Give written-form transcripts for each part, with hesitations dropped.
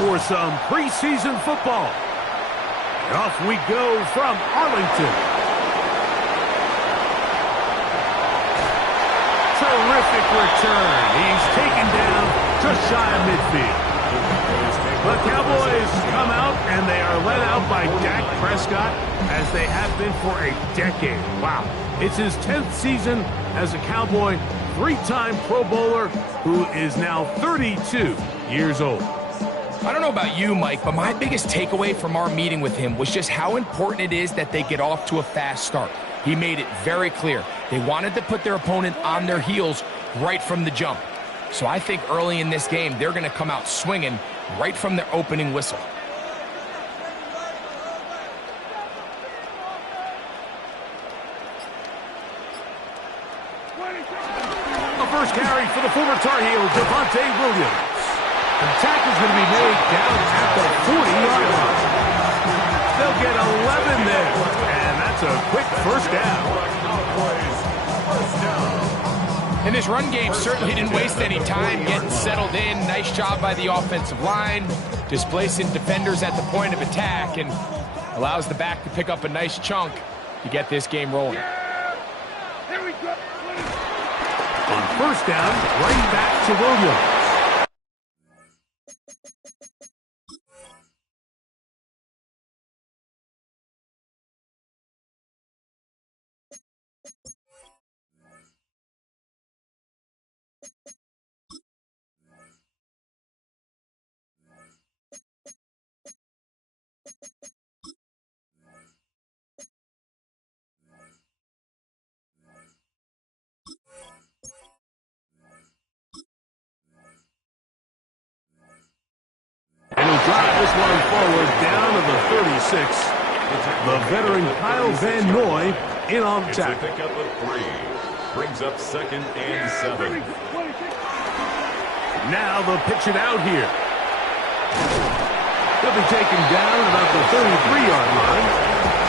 for some preseason football. And off we go from Arlington. Terrific return. He's taken down just shy of midfield. The Cowboys come out, and they are led out by Dak Prescott, as they have been for a decade. Wow. It's his 10th season as a Cowboy, three-time Pro Bowler, who is now 32 years old. I don't know about you, Mike, but my biggest takeaway from our meeting with him was just how important it is that they get off to a fast start. He made it very clear. They wanted to put their opponent on their heels right from the jump. So I think early in this game, they're going to come out swinging right from their opening whistle. The first carry for the former Tar Heel, Devontae Williams. The attack is going to be made down at the 40-yard line. They'll get 11 there, and that's a quick first down. And this run game certainly didn't waste any time getting settled in. Nice job by the offensive line, displacing defenders at the point of attack, and allows the back to pick up a nice chunk to get this game rolling. On first down, right back to Williams. And he'll drive this one forward down to the 36. The veteran Kyle Van Noy in on the tackle. Pickup of 3. Brings up 2nd and 7. Now they'll pitch it out here. He'll be taken down at about the 33-yard line.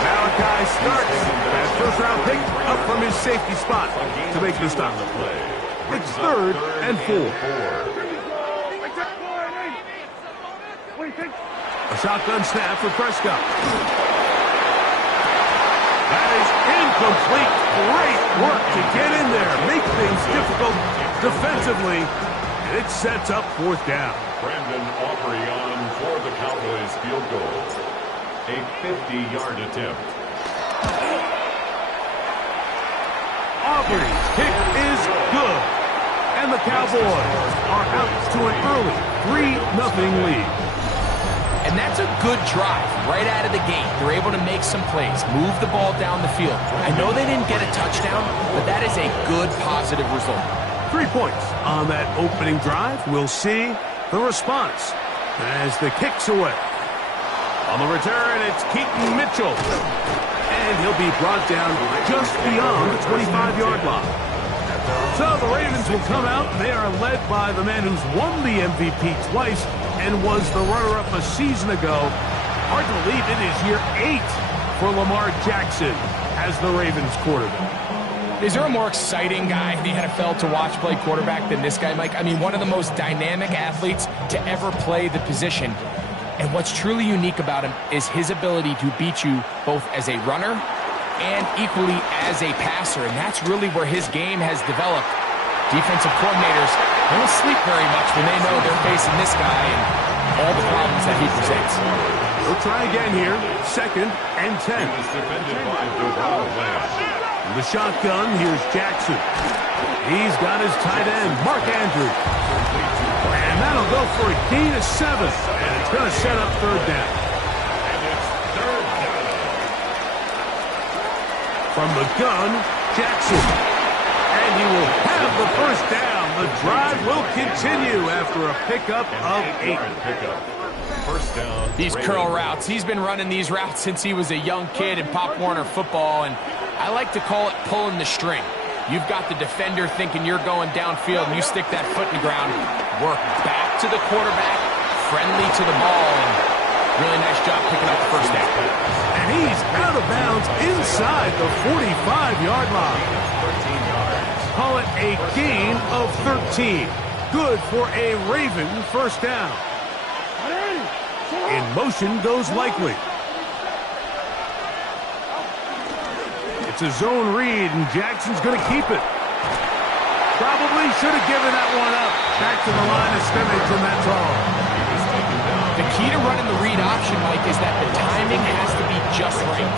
Malachi starts that first-round pick up from his safety spot to make the stop. It's 3rd and 4. A shotgun snap for Prescott. That is incomplete. Great work to get in there, make things difficult defensively, and it sets up 4th down. Brandon Aubrey on for the Cowboys field goal. A 50-yard attempt. Aubrey's kick is good, and the Cowboys are out to an early 3-0 lead. And that's a good drive right out of the gate. They're able to make some plays, move the ball down the field. I know they didn't get a touchdown, but that is a good, positive result. 3 points on that opening drive. We'll see the response as the kick's away. On the return, it's Keaton Mitchell. And he'll be brought down just beyond the 25-yard line. So the Ravens will come out. They are led by the man who's won the MVP twice and was the runner-up a season ago. Hard to believe it is year 8 for Lamar Jackson as the Ravens quarterback. Is there a more exciting guy in the NFL to watch play quarterback than this guy, Mike? I mean, one of the most dynamic athletes to ever play the position. And what's truly unique about him is his ability to beat you both as a runner and equally as a passer. And that's really where his game has developed. Defensive coordinators don't sleep very much when they know they're facing this guy and all the problems that he presents. We'll try again here. 2nd and 10. He was defended by Devon Lamb. In the shotgun, here's Jackson. He's got his tight end, Mark Andrews. And that'll go for a gain of 7. And it's going to set up 3rd down. And it's 3rd down. From the gun, Jackson. And he will have the first down. The drive will continue after a pickup of 8. First down. These curl routes. He's been running these routes since he was a young kid in Pop Warner football, and I like to call it pulling the string. You've got the defender thinking you're going downfield, and you stick that foot in the ground, work back to the quarterback, friendly to the ball, and really nice job picking up the first down. And he's out of bounds inside the 45-yard line. 13 yards. Call it a gain of 13. Good for a Raven first down. In motion goes Likely. It's a zone read, and Jackson's going to keep it. Probably should have given that one up. Back to the line of scrimmage, and that's all. The key to running the read option, Mike, is that the timing has to be just right.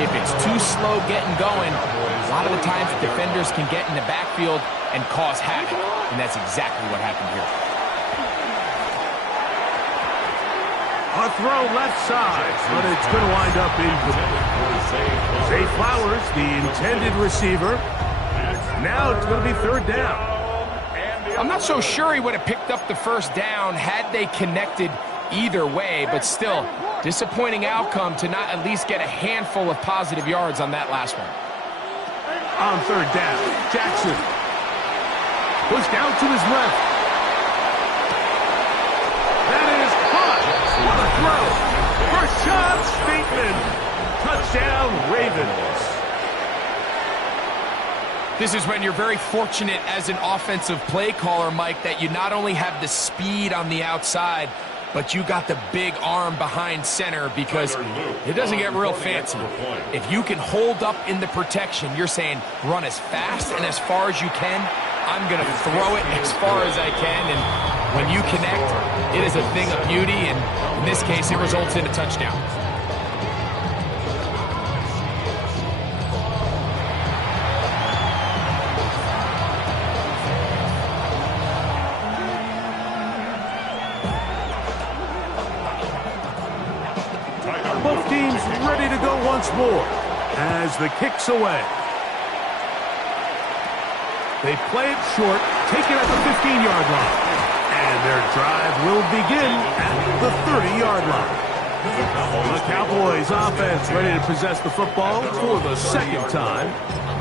If it's too slow getting going, a lot of the times defenders can get in the backfield and cause havoc, and that's exactly what happened here. A throw left side, but it's going to wind up incomplete. Zay Flowers, the intended receiver. Now it's going to be third down. I'm not so sure he would have picked up the first down had they connected either way, but still, disappointing outcome to not at least get a handful of positive yards on that last one. On third down, Jackson. Pushed out to his left. That is caught. What a throw. Rashad Bateman. Touchdown, Ravens. This is when you're very fortunate as an offensive play caller, Mike, that you not only have the speed on the outside, but you got the big arm behind center, because it doesn't get real fancy. If you can hold up in the protection, you're saying run as fast and as far as you can. I'm going to throw it as far as I can, and when you connect, it is a thing of beauty, and in this case, it results in a touchdown. Both teams ready to go once more as the kick's away. They play it short, take it at the 15-yard line. And their drive will begin at the 30-yard line. The Cowboys offense ready to possess the football for the second time.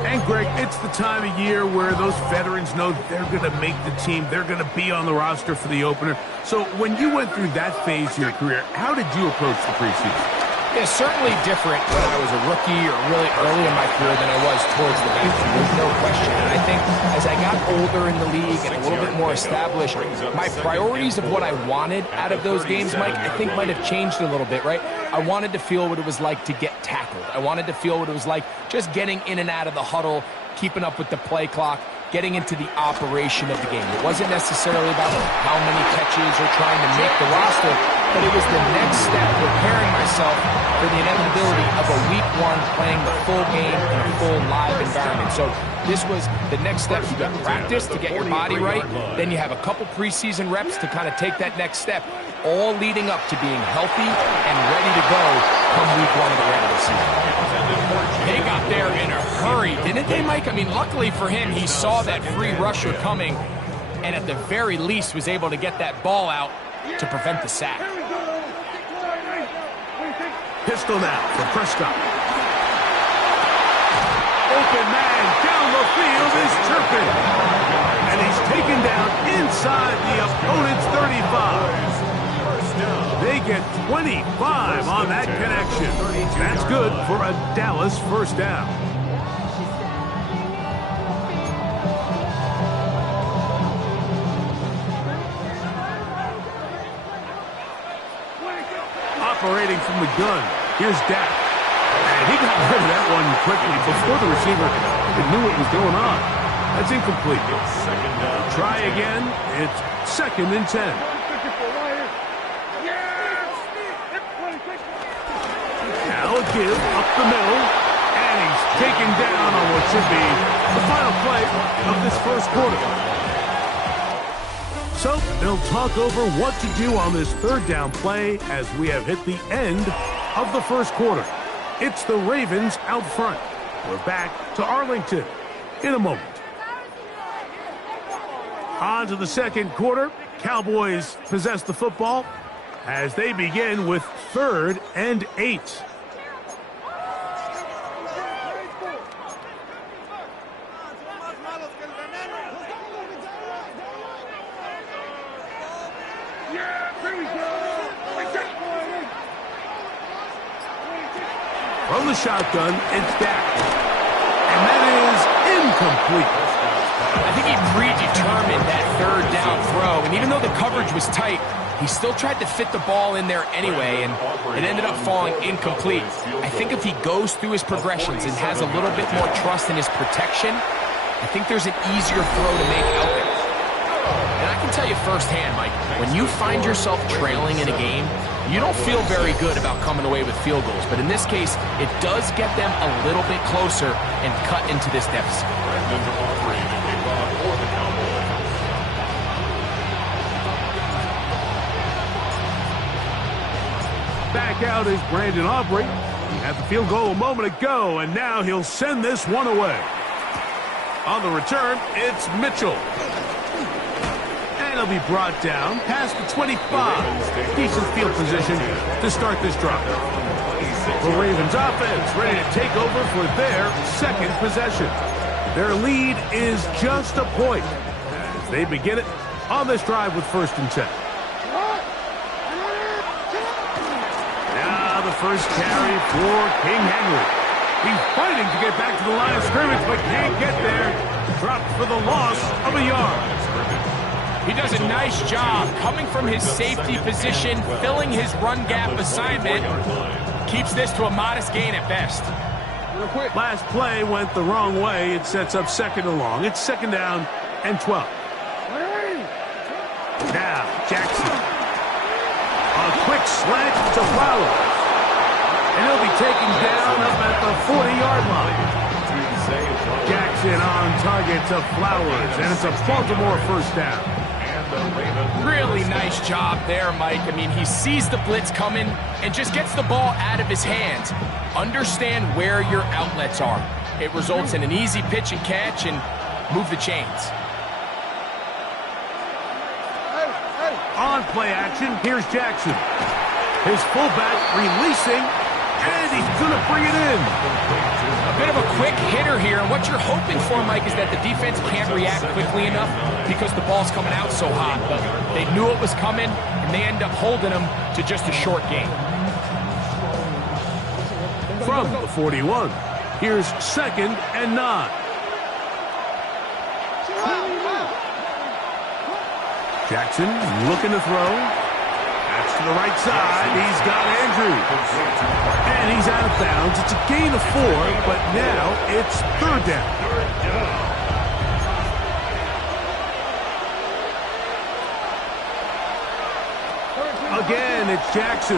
And, Greg, it's the time of year where those veterans know they're going to make the team. They're going to be on the roster for the opener. So when you went through that phase of your career, how did you approach the preseason? It's certainly different when I was a rookie or really early in my career than I was towards the back. There's no question. And I think as I got older in the league and a little bit more established, my priorities of what I wanted out of those games, Mike, I think might have changed a little bit, right? I wanted to feel what it was like to get tackled. I wanted to feel what it was like just getting in and out of the huddle, keeping up with the play clock, getting into the operation of the game. It wasn't necessarily about how many catches or trying to make the roster, but it was the next step, preparing myself for the inevitability of a week one playing the full game in a full live environment. So this was the next step. You got practice to get your body right, then you have a couple preseason reps to kind of take that next step, all leading up to being healthy and ready to go come week one of the regular season. They got there in a hurry, didn't they, Mike? I mean, luckily for him, he saw that free rusher coming and at the very least was able to get that ball out to prevent the sack. Pistol now for Prescott. Open man down the field is Turpin. And he's taken down inside the opponent's 35. They get 25 on that connection. That's good for a Dallas first down. Operating from the gun, here's Dak. And he got rid of that one quickly before the receiver knew what was going on. That's incomplete. Try again. It's 2nd and 10. Now a give up the middle, and he's taken down on what should be the final play of this first quarter. So they'll talk over what to do on this third down play as we have hit the end of the first quarter. It's the Ravens out front. We're back to Arlington in a moment. On to the second quarter. Cowboys possess the football as they begin with 3rd and 8. From the shotgun, it's Dak. And that is incomplete. I think he predetermined that third down throw, and even though the coverage was tight, he still tried to fit the ball in there anyway, and it ended up falling incomplete. I think if he goes through his progressions and has a little bit more trust in his protection, I think there's an easier throw to make out there. And I can tell you firsthand, Mike, when you find yourself trailing in a game, you don't feel very good about coming away with field goals. But in this case, it does get them a little bit closer and cut into this deficit. Back out is Brandon Aubrey. He had the field goal a moment ago, and now he'll send this one away. On the return, it's Mitchell. And he'll be brought down past the 25. Decent field position to start this drive. The Ravens offense ready to take over for their second possession. Their lead is just a point as they begin it on this drive with 1st and 10. Now the first carry for King Henry. He's fighting to get back to the line of scrimmage, but can't get there. Dropped for the loss of a yard. He does a nice job coming from his safety position, filling his run gap assignment. Keeps this to a modest gain at best. Last play went the wrong way. It sets up 2nd and long. It's 2nd down and 12. Now, Jackson. A quick slant to Flowers. And he'll be taken down up at the 40-yard line. Jackson on target to Flowers, and it's a Baltimore 1st down. Really nice job there, Mike. I mean, he sees the blitz coming and just gets the ball out of his hands. Understand where your outlets are. It results in an easy pitch and catch and move the chains. On play action, here's Jackson. His fullback releasing, and he's going to bring it in. A bit of a quick hitter here. And what you're hoping for, Mike, is that the defense can't react quickly enough because the ball's coming out so hot. But they knew it was coming, and they end up holding him to just a short gain. From the 41, here's 2nd and 9. Jackson looking to throw. That's to the right side. He's got Andrews. And he's out of bounds. It's a gain of 4, but now it's 3rd down. Again, it's Jackson.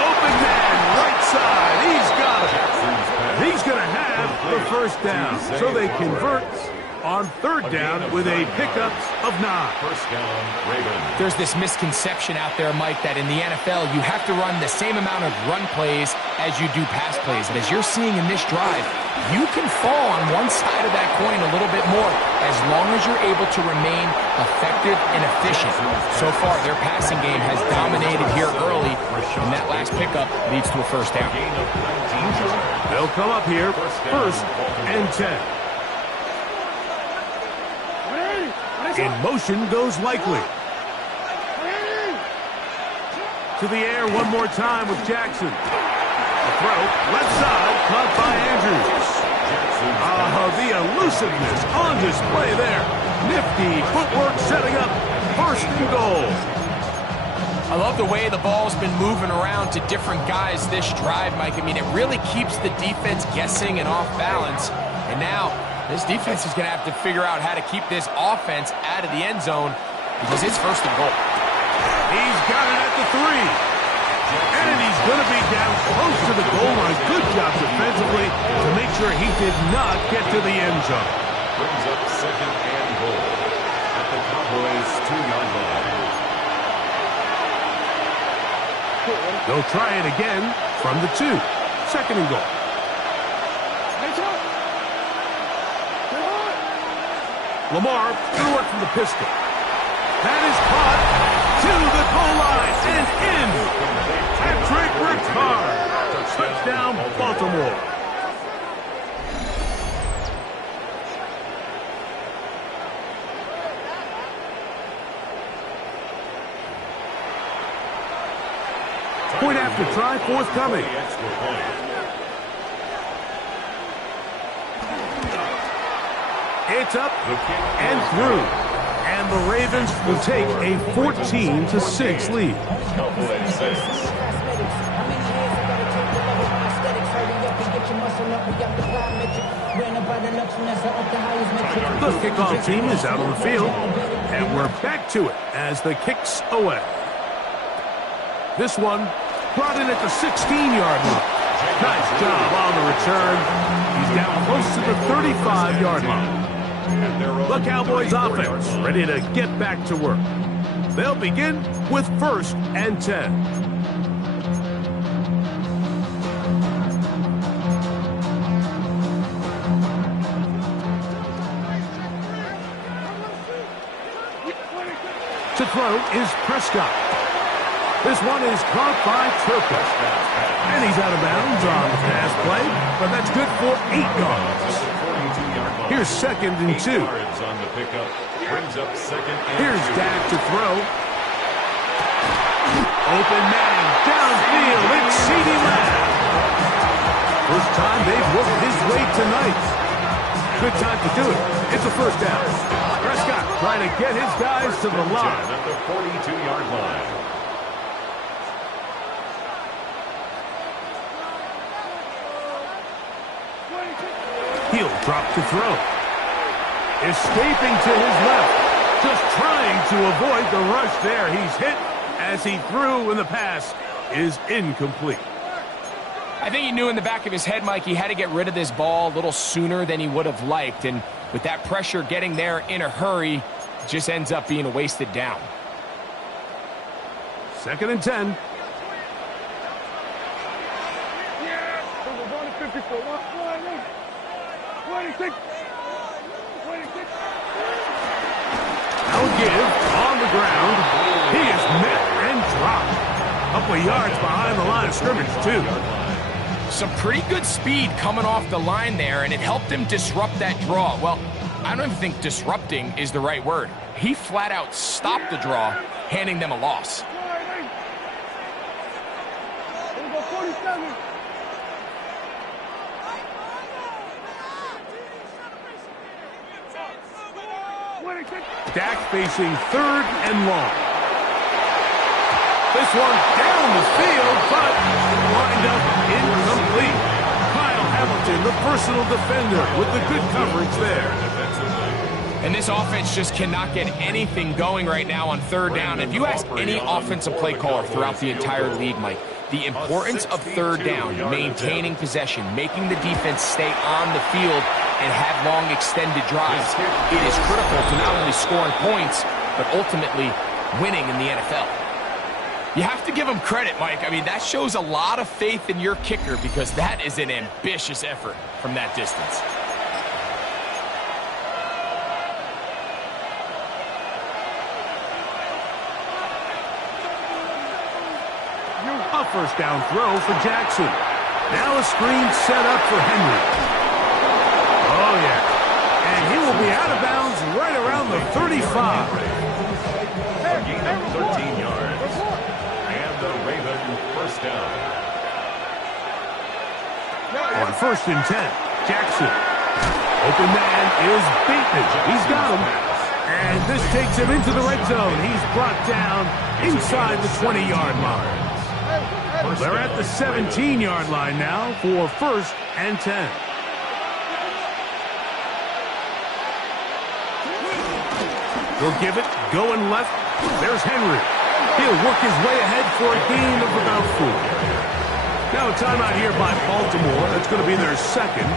Open man, right side. He's got it. He's going to have the 1st down. So they convert on 3rd down with a pickup of 9. 1st down, Ravens. There's this misconception out there, Mike, that in the NFL you have to run the same amount of run plays as you do pass plays. And as you're seeing in this drive, you can fall on one side of that coin a little bit more as long as you're able to remain effective and efficient. So far, their passing game has dominated here early, and that last pickup leads to a 1st down. They'll come up here 1st and 10. In motion goes Likely. To the air one more time with Jackson. A throw, left side, caught by Andrews. The elusiveness on display there. Nifty footwork setting up 1st and goal. I love the way the ball's been moving around to different guys this drive, Mike. I mean, it really keeps the defense guessing and off balance. And now, this defense is going to have to figure out how to keep this offense out of the end zone because it's 1st and goal. He's got it at the 3. And he's going to be down close to the goal line. Good job defensively to make sure he did not get to the end zone. Brings up 2nd and goal at the Cowboys' 2-yard line. They'll try it again from the 2. 2nd and goal. Lamar going to work from the pistol. That is caught to the goal line and in. Patrick Ricard. Touchdown, Baltimore. Point after try forthcoming. It's up and through. And the Ravens will take a 14-6 lead. Cowboys 6. The kickoff team is out on the field, and we're back to it as the kick's away. This one brought in at the 16-yard line. Nice job on the return. He's down close to the 35-yard line. The Cowboys offense ready to get back to work. They'll begin with 1st and 10. To throw is Prescott. This one is caught by Turpin. And he's out of bounds on the pass play, but that's good for 8 yards. Here's 2nd and 2. Here's Dak to throw. Open man, downfield, it's CeeDee Lamb. First time they've worked his way tonight. Good time to do it. It's a 1st down. Prescott trying to get his guys to the line. At the 42-yard line. He'll drop to throw. Escaping to his left. Just trying to avoid the rush there. He's hit as he threw, and the pass is incomplete. I think he knew in the back of his head, Mike, he had to get rid of this ball a little sooner than he would have liked. And with that pressure getting there in a hurry, it just ends up being a wasted down. 2nd and 10. Now give on the ground. He is met and dropped. Couple of yards behind the line of scrimmage, too. Some pretty good speed coming off the line there, and it helped him disrupt that draw. Well, I don't even think disrupting is the right word. He flat out stopped the draw, handing them a loss. Dak facing 3rd and long. This one down the field, but lined up incomplete. Kyle Hamilton, the personal defender, with the good coverage there. And this offense just cannot get anything going right now on 3rd down. If you ask any offensive play caller throughout the entire league, Mike, the importance of 3rd down, maintaining possession, making the defense stay on the field and have long extended drives, it is critical to not only scoring points, but ultimately winning in the NFL. You have to give him credit, Mike. I mean, that shows a lot of faith in your kicker because that is an ambitious effort from that distance. A 1st down throw for Jackson. Now a screen set up for Henry. Oh, yeah. And he will be out of bounds right around the 35. A gain of 13 yards. And the Ravens 1st down. On 1st and 10, Jackson. Open man is beaten. He's got him. And this takes him into the red zone. He's brought down inside the 20-yard line. They're at the 17-yard line now for 1st and 10. He'll give it, going left. There's Henry. He'll work his way ahead for a gain of about 4. Now a timeout here by Baltimore. That's going to be their 2nd.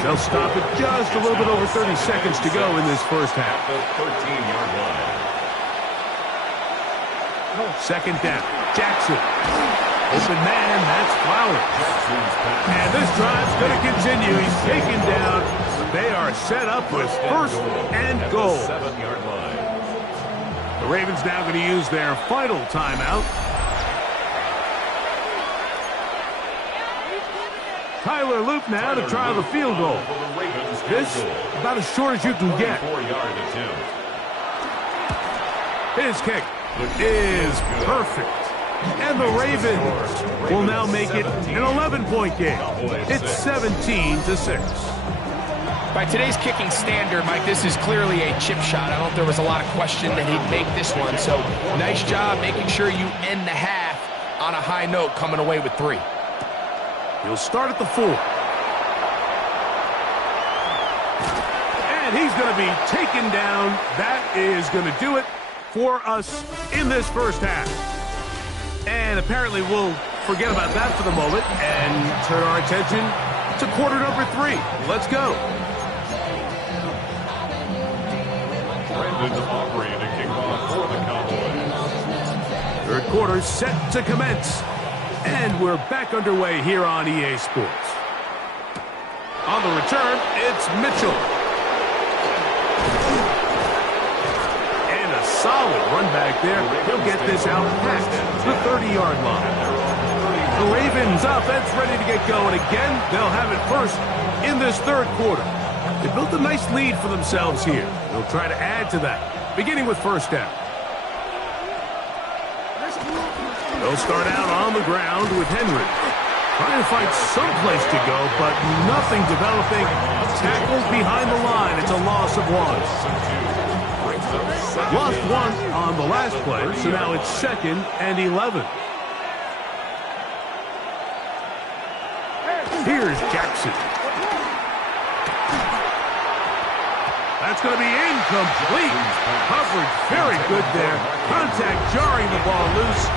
They'll stop it just a little bit over 30 seconds to go in this 1st half. The 13-yard line. 2nd down. Jackson. Open man, that's Flowers. And this drive's going to continue. He's taken down, but they are set up with 1st and goal. 7-yard line. The Ravens now going to use their final timeout. Tyler Loop now to try the field goal. This about as short as you can get. 4-yard attempt. His kick is perfect. And the Ravens will now make it an 11-point game. It's 17-6. By today's kicking standard, Mike, this is clearly a chip shot. I don't think there was a lot of question that he'd make this one. So nice job making sure you end the half on a high note, coming away with 3. He'll start at the 4. And he's going to be taken down. That is going to do it for us in this first half. And apparently we'll forget about that for the moment and turn our attention to quarter number 3. Let's go. Brandon Aubrey to kick off for the Cowboys. Third quarter set to commence. And we're back underway here on EA Sports. On the return, it's Mitchell. And a solid run back there. He'll get this out past the 30-yard line. The Ravens offense ready to get going again. They'll have it first in this third quarter. They built a nice lead for themselves here. They'll try to add to that, beginning with first down. They'll start out on the ground with Henry. Trying to find some place to go, but nothing developing. Tackled behind the line. It's a loss of 1. Lost 1 on the last play, so now it's 2nd and 11. Here's Jackson. That's going to be incomplete. Coverage very good there. Contact jarring the ball loose.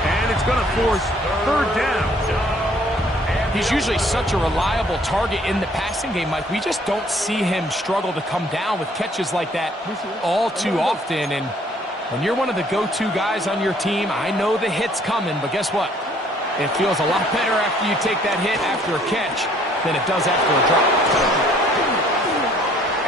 And it's going to force third down. He's usually such a reliable target in the passing game, Mike. We just don't see him struggle to come down with catches like that all too often. And when you're one of the go-to guys on your team, I know the hit's coming, but guess what? It feels a lot better after you take that hit after a catch than it does after a drop.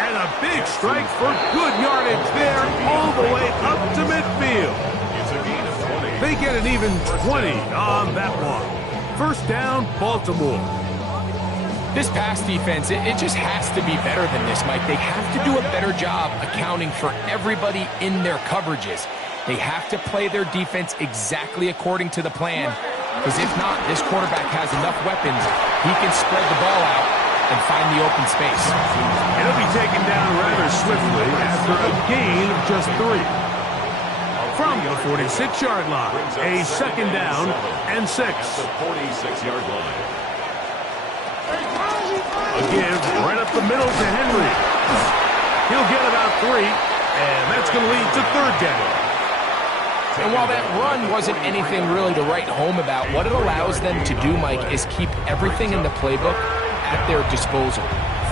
And a big strike for good yardage there all the way up to midfield. It's a gain of 20. They get an even 20 on that one. First down, Baltimore. This pass defense, it just has to be better than this, Mike. They have to do a better job accounting for everybody in their coverages. They have to play their defense exactly according to the plan, because if not, this quarterback has enough weapons. He can spread the ball out and find the open space. It'll be taken down rather swiftly after a gain of just 3. From the 46-yard line, a second down and 6. The 46-yard line. A give right up the middle to Henry. He'll get about 3, and that's going to lead to third down. And while that run wasn't anything really to write home about, what it allows them to do, Mike, is keep everything in the playbook at their disposal.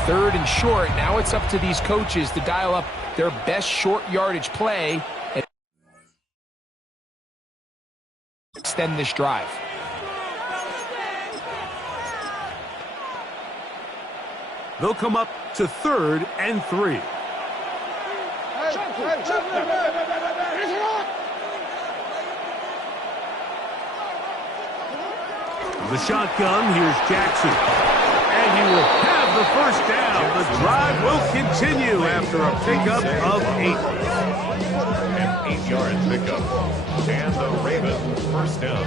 Third and short, now it's up to these coaches to dial up their best short yardage play and extend this drive. They'll come up to 3rd and 3. The shotgun, here's Jackson. And he will have the first down. The drive will continue after a pickup of 8. An 8-yard pickup. And the Ravens first down.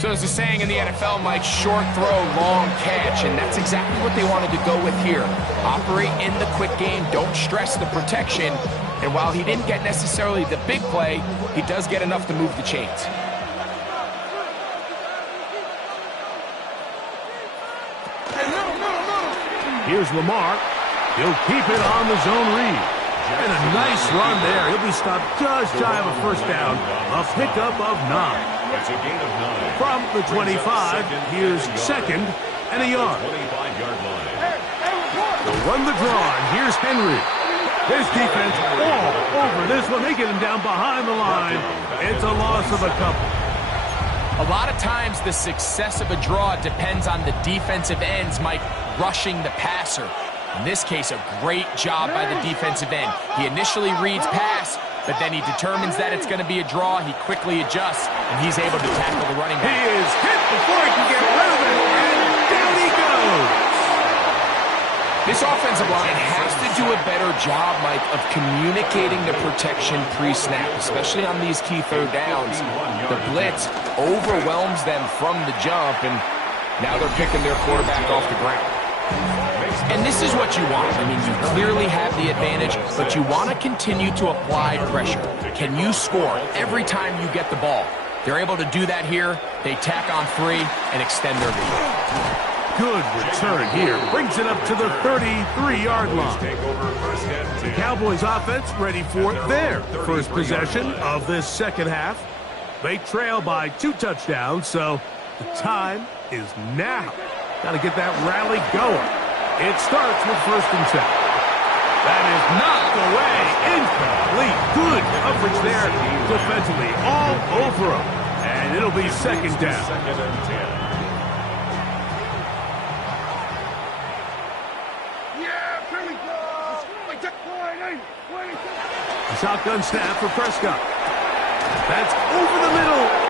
So as the saying in the NFL, Mike, short throw, long catch, and that's exactly what they wanted to go with here. Operate in the quick game, don't stress the protection, and while he didn't get necessarily the big play, he does get enough to move the chains. Here's Lamar. He'll keep it on the zone read. And a nice run there. He'll be stopped just shy of a first down. A pickup of 9. It's a gain of 9. From the 25, here's 2nd and a yard. 25-yard line. They'll run the draw, and here's Henry. This defense all over this one. They get him down behind the line. It's a loss of a couple. A lot of times the success of a draw depends on the defensive ends, Mike, rushing the passer. In this case, a great job by the defensive end. He initially reads pass, but then he determines that it's going to be a draw. He quickly adjusts, and he's able to tackle the running back. He is hit before he can get rid of it, and down he goes. This offensive line has to do a better job, Mike, of communicating the protection pre-snap, especially on these key third downs. The blitz overwhelms them from the jump, and now they're picking their quarterback off the ground. And this is what you want. I mean, you clearly have the advantage, but you want to continue to apply pressure. Can you score every time you get the ball? They're able to do that here. They tack on 3 and extend their lead. Good return here. Brings it up to the 33-yard line. The Cowboys offense ready for their first possession of this second half. They trail by 2 touchdowns, so the time is now. Got to get that rally going. It starts with 1st and 10. That is knocked away. Incomplete. Good coverage there defensively. All over him. And it'll be 2nd down. A shotgun snap for Prescott. That's over the middle.